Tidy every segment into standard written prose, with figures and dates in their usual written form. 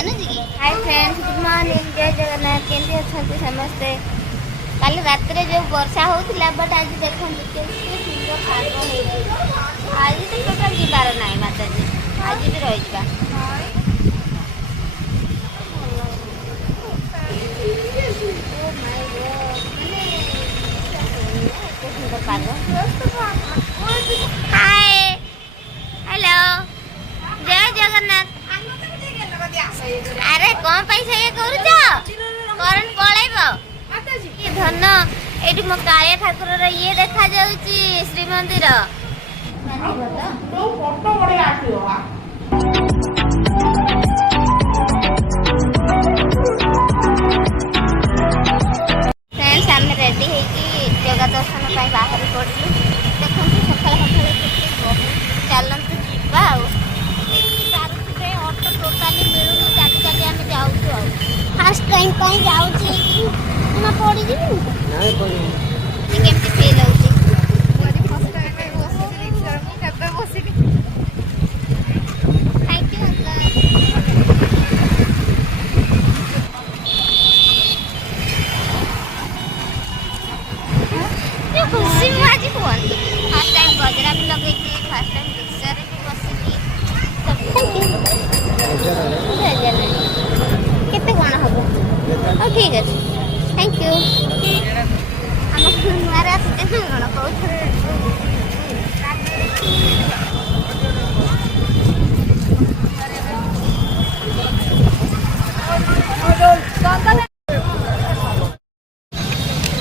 Hi friends, good morning, जय जगन्नाथ। केमती अच्छा समस्ते। कल रात जो वर्षा होता बट आज देखते सुंदर पाग आज तो टोटाल जीवार ना माताजी आज भी रही सुंदर पाग। हाय हेलो जय जगन्नाथ। अरे कौन पैसा ये करूच करंट पलैब धन ये मो कालिया ठाकुर ये देखा जाउची श्रीमंदिर फ्रेंड्स आम रेडी जगह दर्शन बाहर पड़ू। देखो सकाल सकाल चलतु जा ऑटो टोटाली मिलूनी चली चली आम जाऊँ फास्ट टाइम जाऊँगी पड़ी केमती फिल हो खुशी आज कहती फास्ट टाइम गजरा भी लगे फास्ट टाइम रिक्शा भी बसिकी केते कौन हम ठीक अच्छे थैंक यू आम आसते कौन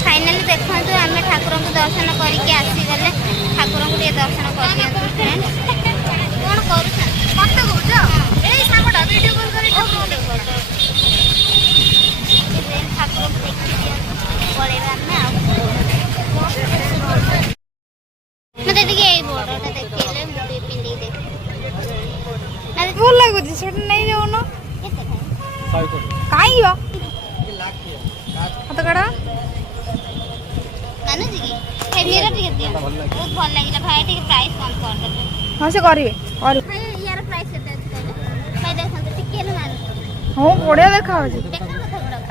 फाइनाली देखो आम ठाकुर को दर्शन करके आसीगले ठाकुर को ये दर्शन कर कौन ठाकुर देखी पड़ेगा ना मत बॉर्डर देखले मुझे पिंडी देख भल लगुच नहीं जाऊन कहीं मत कड़ा मानुजी की हे मेरा टिके दिया बहुत भल लागिला भाई टिके प्राइस कम कर दे। हां से करिवे और भाई यार प्राइस केते कहले भाई देखन तो टिके ले मान हां बढ़िया देखा हो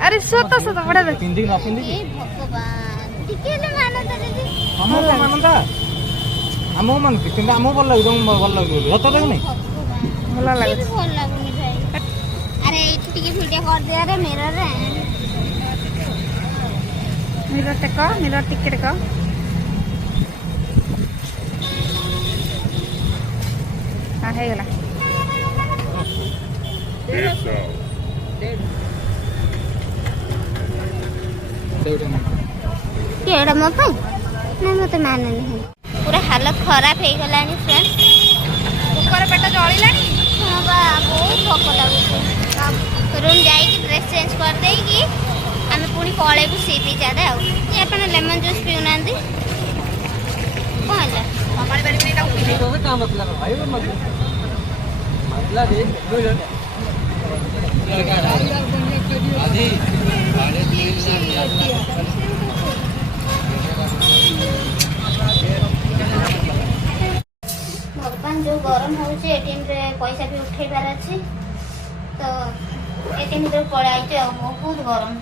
अरे सत सत बढ़िया देख पिंदी ना पिंदी ए भगवान टिके ले मान तो दीदी हमो मानता हमो मान कि किंतु हमो भल लागो भल लागो हत देख नहीं भल लागे भल लागुनी भाई। अरे एठी टिके वीडियो कर दे रे मेरा रे मिरर टिकेट का हाँ है गला केड़ा मो पे ना मते मान नहीं पूरा हालत खराब हो गलानी फ्रेंड्स ऊपर पेट जळिलानी हां बा बहुत भोक लागुଛି रूम जाई ड्रेस चेंज कर देई की आम पुणी पलैबू सी बीच आड़े आप लेमन जूस पीऊना कौन भगवान जो गरम होचे एटीएम रे पैसा भी उठेबार अच्छे तो एटीएम रे पड़े आइचे बहुत गरम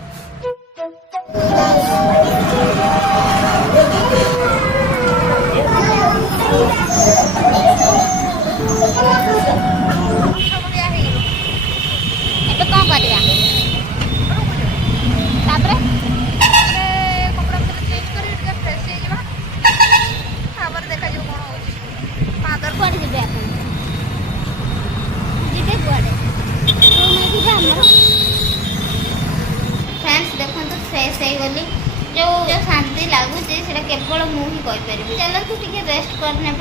ଏବେ କଣ କରିବା ତାପରେ कपड़ा चेंज कर फ्रेश हो देखा कौन हो फादर କୁଆଡ଼େ ଯିବେ ଆପଣ ଯିବେ କୁଆଡ଼େ ଯିବେ ଆମର फ्रेंड्स देखो फ्रेश हो गली जो शांति लगुच से केवल मुझे कहीपरि चलते टे रेस्ट करने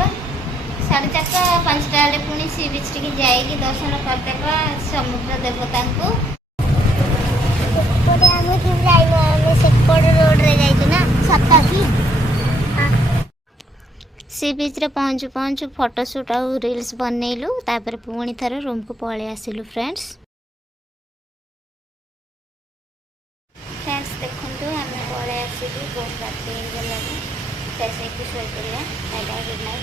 4:30-5टा बेले पुणी सी बीच टे जाइए दर्शन करदेवा समुद्र देवता को सी बीच रे पहुँचु पहुँचु फोटोशूट और रील्स बनइलु तापर पुणी थर रूम को पलि आसिलु फ्रेंड्स देखो आम पलि आसिलु बहुत राति गलानी फ्रेश होकर शोई पड़ा bye bye good night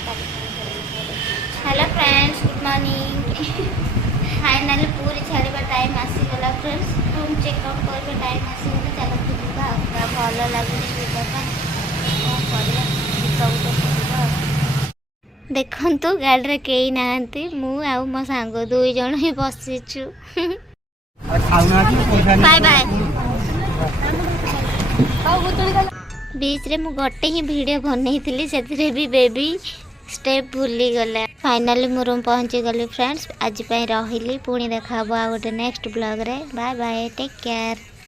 hello friends good morning finally Puri छाड़वा टाइम आसी ରୁମ୍ ଚେକଆଉଟ୍ କରିବା ଟାଇମ୍ ଆସିଗଲେ ଚାଲନ୍ତୁ ଯିବା ଆଉ। ପୁରା ଭଲ ଲାଗୁନି ଯିବା ପାଇଁ, କ'ଣ କରିବା, ଯିବାକୁ ତ ପଡ଼ିବ ଆଉ। ଦେଖନ୍ତୁ ଗାଡ଼ିରେ କେହି ନାହାନ୍ତି, ମୁଁ ଆଉ ମୋ ସାଙ୍ଗ 2 ଜଣ ହିଁ ବସିଛୁ। Bye bye. ବିଚ୍ରେ ମୁଁ ଗୋଟେ ହିଁ ଭିଡ଼ିଓ ବନେଇଥିଲି, ସେଥିରେ ବି ବେବି ଷ୍ଟେପ୍ ଭୁଲିଗଲା। ଫାଇନାଲି ମୁଁ ରୁମ୍ ପହଞ୍ଚିଗଲି ଫ୍ରେଣ୍ଡସ୍। ଆଜି ପାଇଁ ରହିଲି, ପୁଣି ଦେଖା ହବ ଆଉ ଗୋଟେ ନେକ୍ସଟ ବ୍ଲଗ୍ରେ। Bye bye, take care.